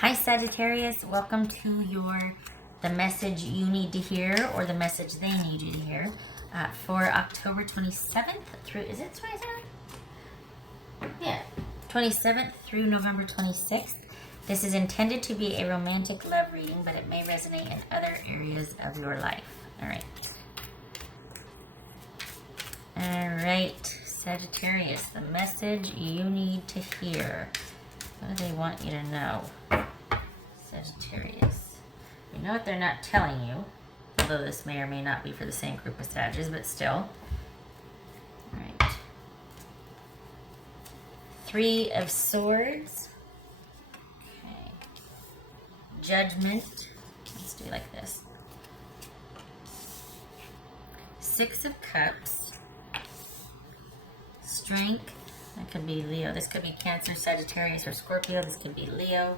Hi Sagittarius, welcome to the message you need to hear, or the message they need you to hear, for October 27th through, is it 27th? Yeah, 27th through November 26th. This is intended to be a romantic love reading, but it may resonate in other areas of your life. Alright, Sagittarius, the message you need to hear. What do they want you to know? Sagittarius. You know what they're not telling you, although this may or may not be for the same group of Sagittarius, but still. Alright. Three of Swords. Okay. Judgment. Let's do like this. Six of Cups. Strength. That could be Leo. This could be Cancer, Sagittarius, or Scorpio. This could be Leo.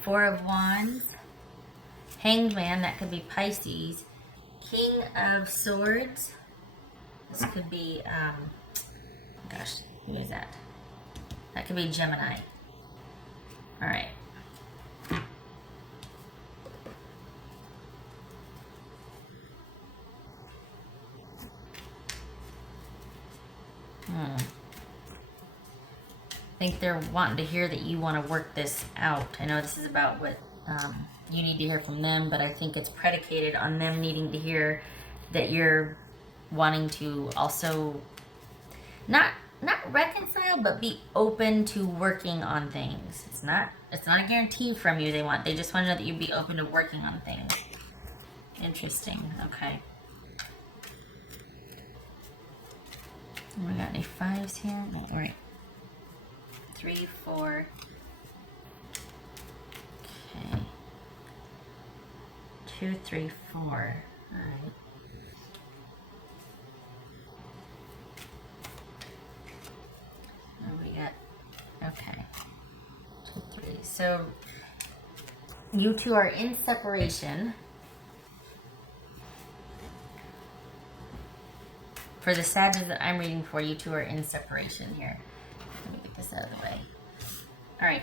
Four of Wands. Hanged Man. That could be Pisces. King of Swords. This could be, gosh, who is that? That could be Gemini. Alright. I think they're wanting to hear that you want to work this out. I know this is about what you need to hear from them, but I think it's predicated on them needing to hear that you're wanting to also not reconcile, but be open to working on things. It's not a guarantee from you. They just want to know that you'd be open to working on things. Interesting. Okay. We got any fives here? No, all right. 3, 4. Okay. 2, 3, 4. All right. What do we got? Okay. 2, 3. So you two are in separation. For the Sagittarius that I'm reading for, you two are in separation here. Let me get this out of the way. Alright,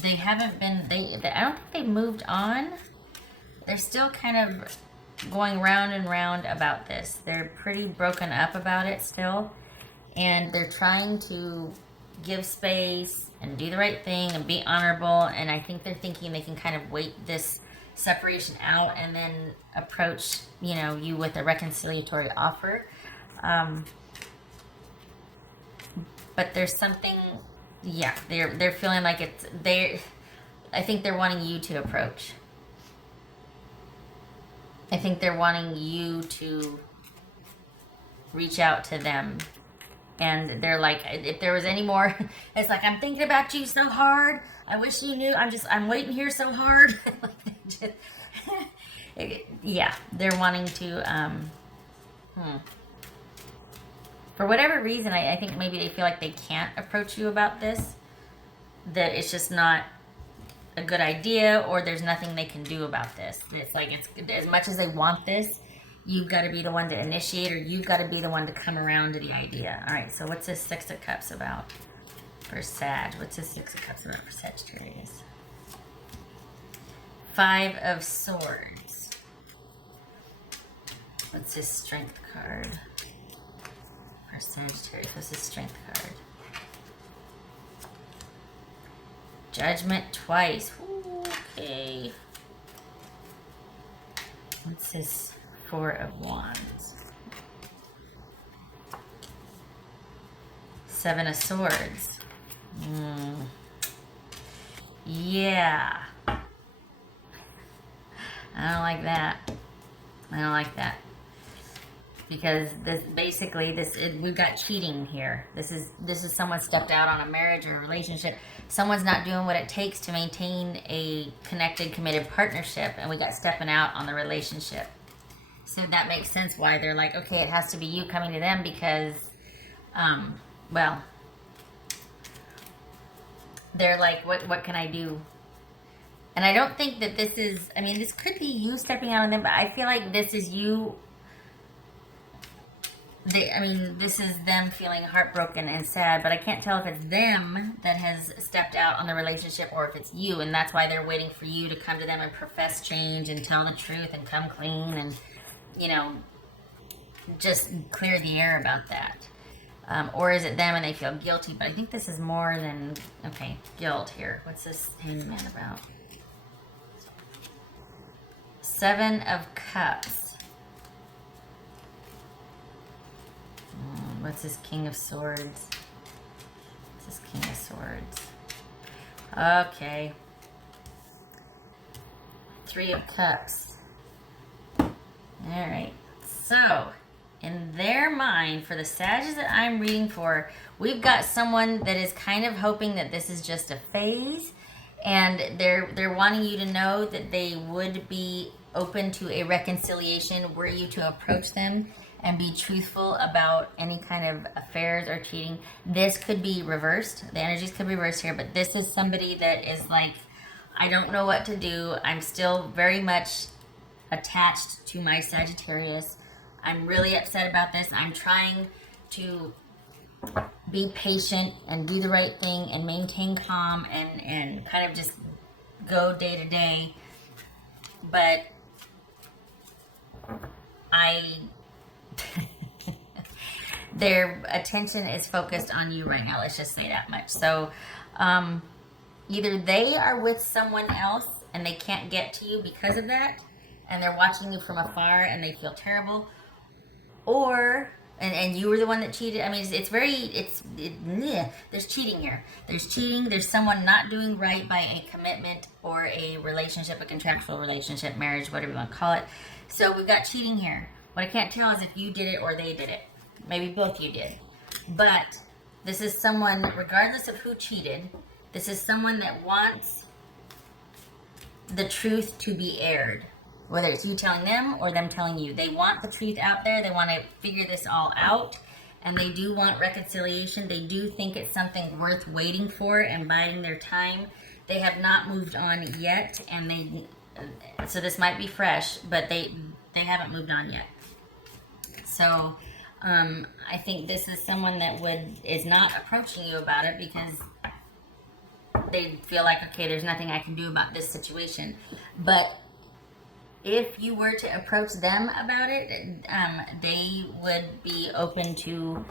they haven't been, I don't think they've moved on. They're still kind of going round and round about this. They're pretty broken up about it still. And they're trying to give space and do the right thing and be honorable. And I think they're thinking they can kind of wait this separation out and then approach, you with a reconciliatory offer. But there's something, yeah, they're feeling like I think they're wanting you to approach. I think they're wanting you to reach out to them. And they're like, if there was any more, it's like, I'm thinking about you so hard. I wish you knew. I'm waiting here so hard. Yeah, they're wanting to, for whatever reason, I think maybe they feel like they can't approach you about this. That it's just not a good idea, or there's nothing they can do about this. It's like, as much as they want this, you've got to be the one to initiate, or you've got to be the one to come around to the idea. All right, so what's this Six of Cups about for Sag? What's this Six of Cups about for Sagittarius? Five of Swords. What's this Strength card for Sagittarius? What's this Strength card? Judgment twice. Ooh, okay. What's this Four of Wands? Seven of Swords. Yeah. I don't like that. I don't like that. Because we've got cheating here. This is someone stepped out on a marriage or a relationship. Someone's not doing what it takes to maintain a connected, committed partnership, and we got stepping out on the relationship. So that makes sense why they're like, okay, it has to be you coming to them because, well, they're like, what can I do? And I don't think that this is, this could be you stepping out on them, but I feel like this is you I mean, this is them feeling heartbroken and sad, but I can't tell if it's them that has stepped out on the relationship or if it's you, and that's why they're waiting for you to come to them and profess change and tell the truth and come clean and, you know, just clear the air about that. Or is it them and they feel guilty? But I think this is more than, okay, guilt here. What's this Hangman about? 7 of Cups. What's this King of Swords? What's this King of Swords? Okay. 3 of Cups. Alright. So, in their mind, for the Sagittarius that I'm reading for, we've got someone that is kind of hoping that this is just a phase. And they're wanting you to know that they would be open to a reconciliation were you to approach them and be truthful about any kind of affairs or cheating. This could be reversed. The energies could be reversed here, but this is somebody that is like, I don't know what to do. I'm still very much attached to my Sagittarius. I'm really upset about this. I'm trying to be patient and do the right thing and maintain calm and kind of just go day to day. But their attention is focused on you right now. Let's just say that much. So either they are with someone else and they can't get to you because of that, and they're watching you from afar and they feel terrible, or and you were the one that cheated. I mean, there's cheating here. There's cheating. There's someone not doing right by a commitment or a relationship, a contractual relationship, marriage, whatever you want to call it. So we've got cheating here. What I can't tell is if you did it or they did it. Maybe both you did. But this is someone, regardless of who cheated, this is someone that wants the truth to be aired. Whether it's you telling them or them telling you. They want the truth out there. They want to figure this all out. And they do want reconciliation. They do think it's something worth waiting for and biding their time. They have not moved on yet. And so this might be fresh, but they haven't moved on yet. So I think this is someone that is not approaching you about it because they feel like, okay, there's nothing I can do about this situation. But if you were to approach them about it, they would be open to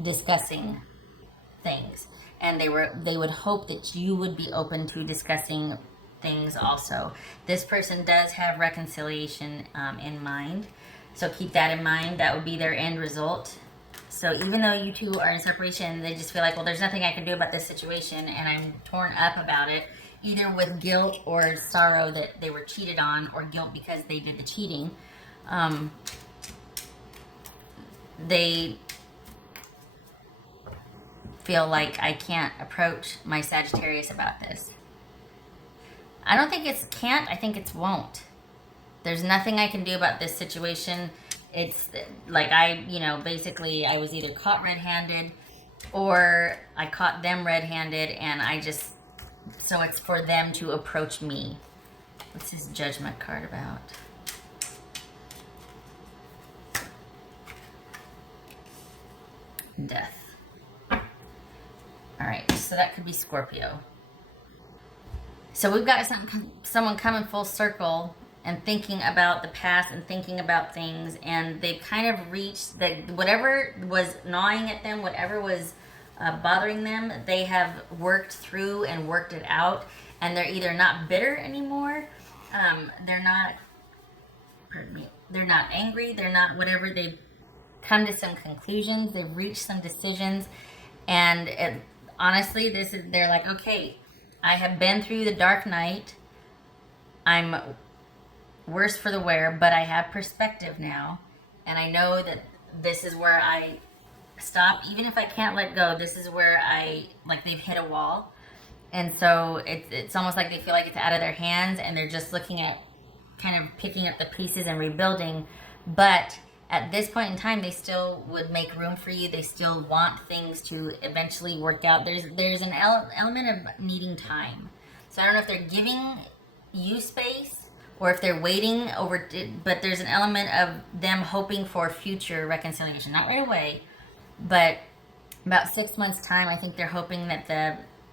discussing things. And they would hope that you would be open to discussing things also. This person does have reconciliation in mind. So keep that in mind. That would be their end result. So even though you two are in separation, they just feel like, well, there's nothing I can do about this situation, and I'm torn up about it, either with guilt or sorrow that they were cheated on, or guilt because they did the cheating. They feel like I can't approach my Sagittarius about this. I don't think it's can't, I think it's won't. There's nothing I can do about this situation. It's like basically I was either caught red-handed or I caught them red-handed, and so it's for them to approach me. What's this Judgment card about? Death. Alright, so that could be Scorpio. So we've got someone coming full circle and thinking about the past and thinking about things, and they've kind of reached that whatever was gnawing at them, whatever was bothering them, they have worked through and worked it out, and they're either not bitter anymore, they're not angry, they're not whatever, they've come to some conclusions, they've reached some decisions, and honestly, they're like, okay, I have been through the dark night, I'm worse for the wear, but I have perspective now, and I know that this is where I stop. Even if I can't let go, this is where they've hit a wall, and so it's almost like they feel like it's out of their hands, and they're just looking at kind of picking up the pieces and rebuilding. But at this point in time, they still would make room for you. They still want things to eventually work out. There's an element of needing time. So I don't know if they're giving you space or if they're waiting over, but there's an element of them hoping for future reconciliation, not right away, but about 6 months time. I think they're hoping that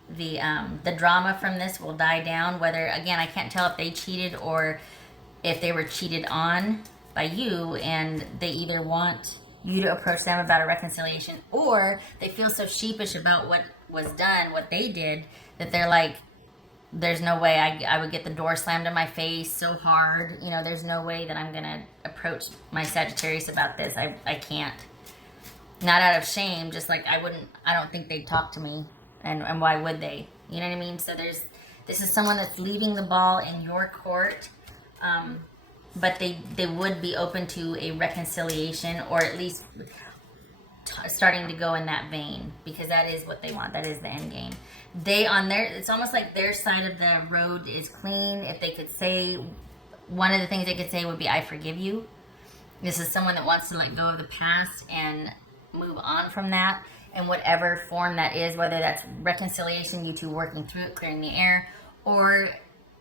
the drama from this will die down. Whether, again, I can't tell if they cheated or if they were cheated on by you, and they either want you to approach them about a reconciliation, or they feel so sheepish about what was done, what they did, that they're like, there's no way I would get the door slammed in my face so hard. You know, there's no way that I'm going to approach my Sagittarius about this. I can't. Not out of shame, just like I don't think they'd talk to me. And why would they? You know what I mean? So this is someone that's leaving the ball in your court. But they would be open to a reconciliation, or at least starting to go in that vein, because that is what they want. That is the end game. It's almost like their side of the road is clean. If they could say, one of the things they could say would be, I forgive you. This is someone that wants to let go of the past and move on from that in whatever form that is, whether that's reconciliation, you two working through it, clearing the air, or,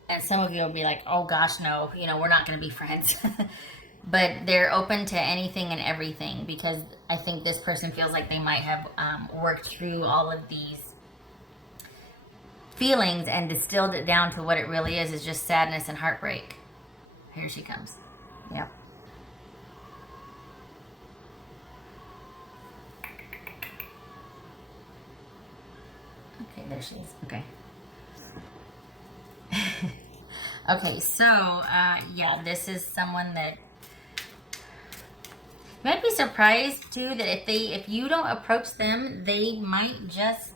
and some of you will be like, oh gosh, no, we're not going to be friends. But they're open to anything and everything, because I think this person feels like they might have worked through all of these feelings and distilled it down to what it really is just sadness and heartbreak. Here she comes. Yep. Okay, there she is. Okay. Okay, so, yeah, this is someone that you might be surprised, too, that if you don't approach them, they might just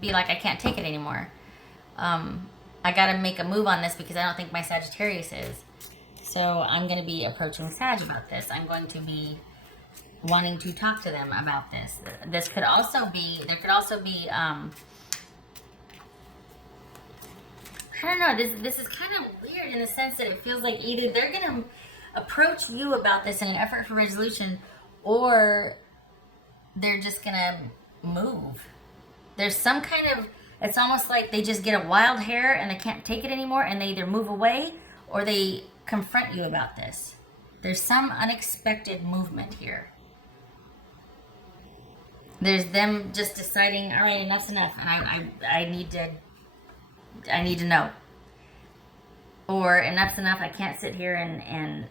be like, I can't take it anymore. I got to make a move on this because I don't think my Sagittarius is. So I'm going to be approaching Sag about this. I'm going to be wanting to talk to them about this. There could also be, I don't know, this is kind of weird in the sense that it feels like either they're going to approach you about this in an effort for resolution, or they're just going to move. There's some kind of, it's almost like they just get a wild hair and they can't take it anymore, and they either move away or they confront you about this. There's some unexpected movement here. There's them just deciding, all right, enough's enough, and I need to know. Or enough's enough, I can't sit here and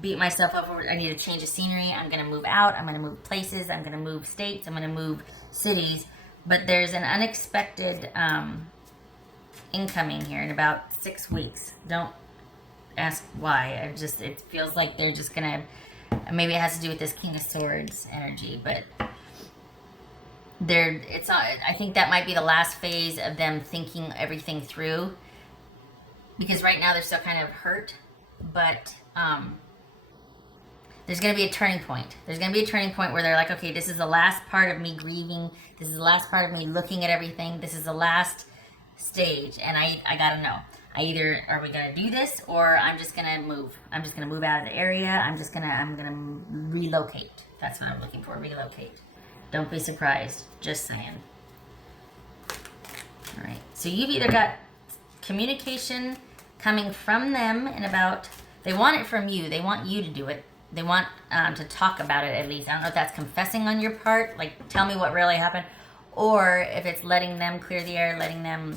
beat myself up over, I need to change the scenery, I'm going to move out, I'm going to move places, I'm going to move states, I'm going to move cities. But there's an unexpected incoming here in about 6 weeks. Don't ask why. It feels like they're just going to, maybe it has to do with this King of Swords energy, but I think that might be the last phase of them thinking everything through, because right now they're still kind of hurt, but there's going to be a turning point. There's going to be a turning point where they're like, okay, this is the last part of me grieving, this is the last part of me looking at everything, this is the last stage, and I got to know. Are we going to do this, or I'm just going to move. I'm just going to move out of the area. I'm going to relocate. That's what I'm looking for, relocate. Don't be surprised. Just saying. All right. So you've either got communication coming from them and about, they want it from you. They want you to do it. They want to talk about it at least. I don't know if that's confessing on your part, like tell me what really happened, or if it's letting them clear the air, letting them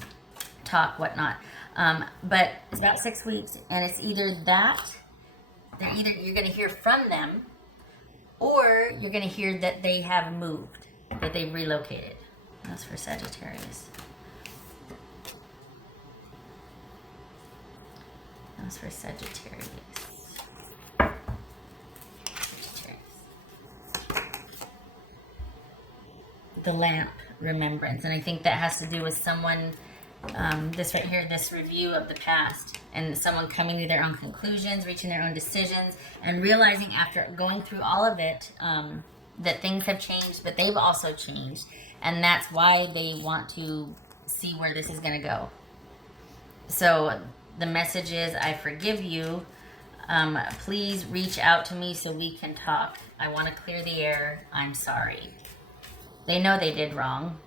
talk, whatnot. But it's about 6 weeks, and it's either that, you're going to hear from them, or you're going to hear that they have moved, that they've relocated. That's for Sagittarius. That's for Sagittarius. The lamp, remembrance. And I think that has to do with someone, this right here, this review of the past, and someone coming to their own conclusions, reaching their own decisions, and realizing after going through all of it that things have changed, but they've also changed. And that's why they want to see where this is going to go. So the message is, I forgive you. Please reach out to me so we can talk. I want to clear the air. I'm sorry. They know they did wrong.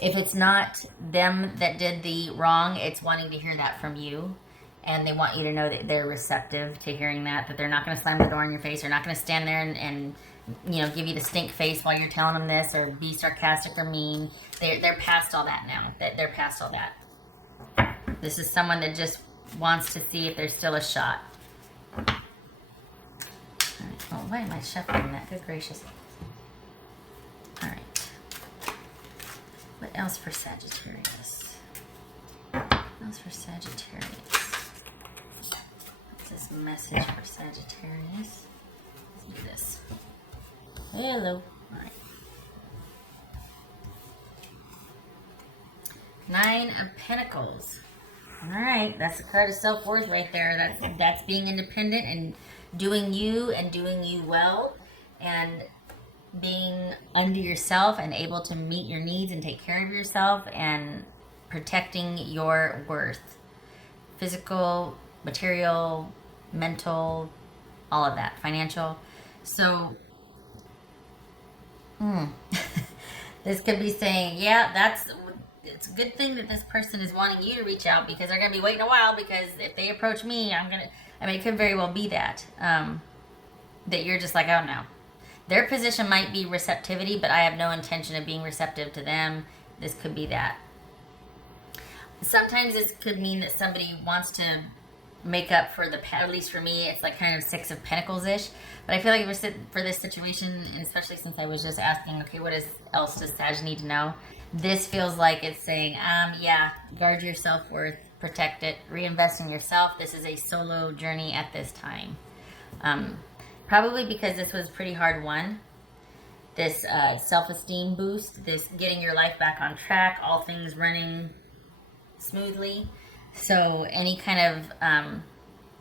If it's not them that did the wrong, it's wanting to hear that from you. And they want you to know that they're receptive to hearing that they're not going to slam the door in your face. They're not going to stand there and give you the stink face while you're telling them this, or be sarcastic or mean. They're past all that now. They're past all that. This is someone that just wants to see if there's still a shot. All right. Oh, why am I shuffling that? Good gracious. All right. What else for Sagittarius? What else for Sagittarius? What's this message for Sagittarius? Let's do this. Hello. All right. 9 of Pentacles. All right, that's the card of self-worth right there. That's being independent and doing you well, and being under yourself and able to meet your needs and take care of yourself and protecting your worth. Physical, material, mental, all of that. Financial. So, this could be saying, yeah, it's a good thing that this person is wanting you to reach out, because they're going to be waiting a while, because if they approach me, it could very well be that, that you're just like, oh no. Their position might be receptivity, but I have no intention of being receptive to them. This could be that. Sometimes this could mean that somebody wants to make up for at least for me, it's like kind of 6 of Pentacles-ish. But I feel like for this situation, and especially since I was just asking, okay, what else does Sag need to know? This feels like it's saying, yeah, guard your self-worth, protect it, reinvest in yourself. This is a solo journey at this time. Probably because this was pretty hard won. This self-esteem boost, this getting your life back on track, all things running smoothly. So any kind of,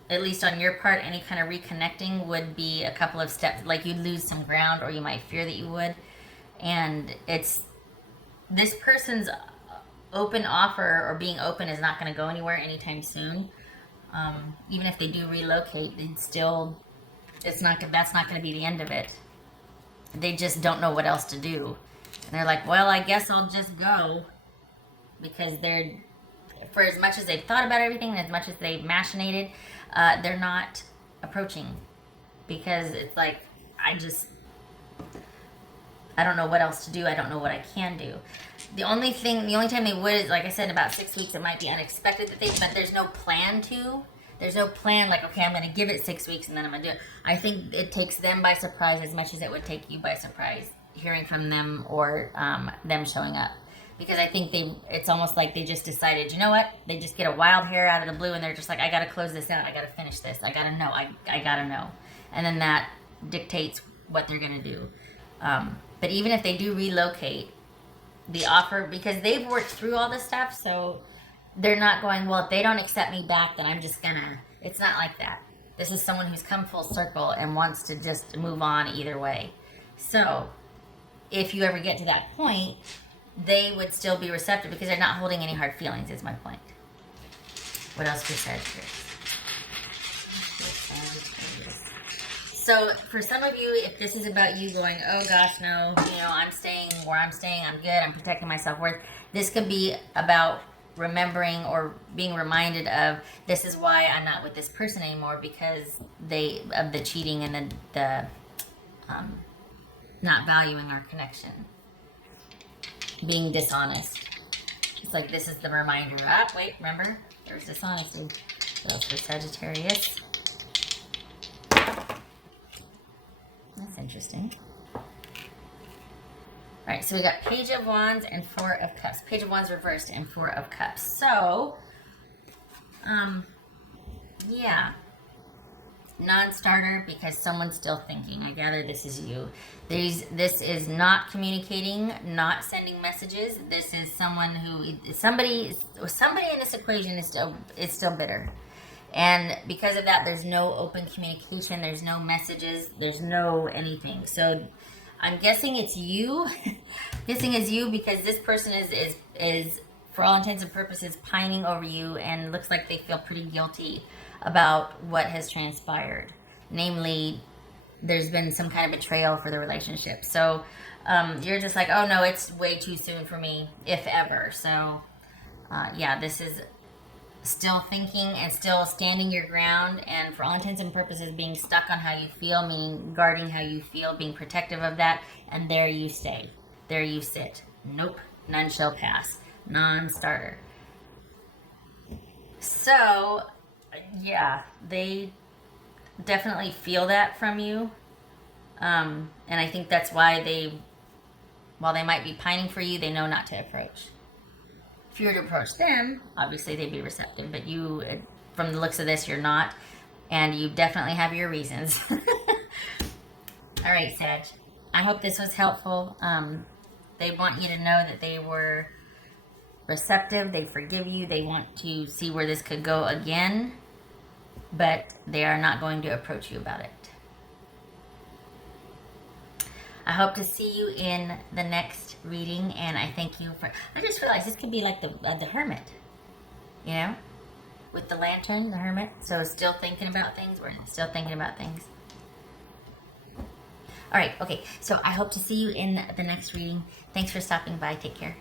at least on your part, any kind of reconnecting would be a couple of steps. Like you'd lose some ground, or you might fear that you would. And it's, this person's open offer or being open is not going to go anywhere anytime soon. Even if they do relocate, that's not going to be the end of it. They just don't know what else to do. And they're like, well, I guess I'll just go, because for as much as they've thought about everything and as much as they've machinated, they're not approaching, because it's like, I don't know what else to do. I don't know what I can do. The only time they would is, like I said, about 6 weeks. It might be unexpected but there's no plan to. There's no plan like, okay, I'm going to give it 6 weeks and then I'm going to do it. I think it takes them by surprise as much as it would take you by surprise, hearing from them or them showing up. Because I think it's almost like they just decided, you know what? They just get a wild hair out of the blue and they're just like, I got to close this out. I got to finish this. I got to know. I got to know. And then that dictates what they're going to do. But even if they do relocate, the offer, because they've worked through all this stuff, so they're not going, well, if they don't accept me back, then I'm just gonna, it's not like that. This is someone who's come full circle and wants to just move on either way. So if you ever get to that point, they would still be receptive because they're not holding any hard feelings, is my point. What else for Sagittarius? So for some of you, if this is about you going, oh gosh, no, I'm staying where I'm staying, I'm good, I'm protecting my self-worth, this could be about remembering or being reminded of, this is why I'm not with this person anymore, because of the cheating and the not valuing our connection. Being dishonest. It's like, this is the reminder. Wait, remember? There's dishonesty. So that's for Sagittarius. That's interesting. All right, so we got Page of Wands and 4 of Cups. Page of Wands reversed and 4 of Cups. So, yeah. Non-starter because someone's still thinking. I gather this is you. This is not communicating, not sending messages. This is someone who, somebody in this equation is still bitter. And because of that, there's no open communication, there's no messages, there's no anything. So I'm guessing it's you. Guessing it's you because this person is for all intents and purposes pining over you, and looks like they feel pretty guilty about what has transpired. Namely, there's been some kind of betrayal for the relationship. So you're just like, oh no, it's way too soon for me, if ever. So yeah, this is still thinking and still standing your ground, and for all intents and purposes being stuck on how you feel, meaning guarding how you feel, being protective of that, and there you stay. There you sit. Nope, none shall pass. Non-starter. So, yeah, they definitely feel that from you. And I think that's why while they might be pining for you, they know not to approach. If you were to approach them, obviously they'd be receptive, but you, from the looks of this, you're not. And you definitely have your reasons. All right, Sag. I hope this was helpful. They want you to know that they were receptive. They forgive you. They want to see where this could go again. But they are not going to approach you about it. I hope to see you in the next reading, and I thank you for... I just realized this could be like the Hermit, you know? With the lantern, the Hermit. So still thinking about things. We're still thinking about things. All right, okay. So I hope to see you in the next reading. Thanks for stopping by. Take care.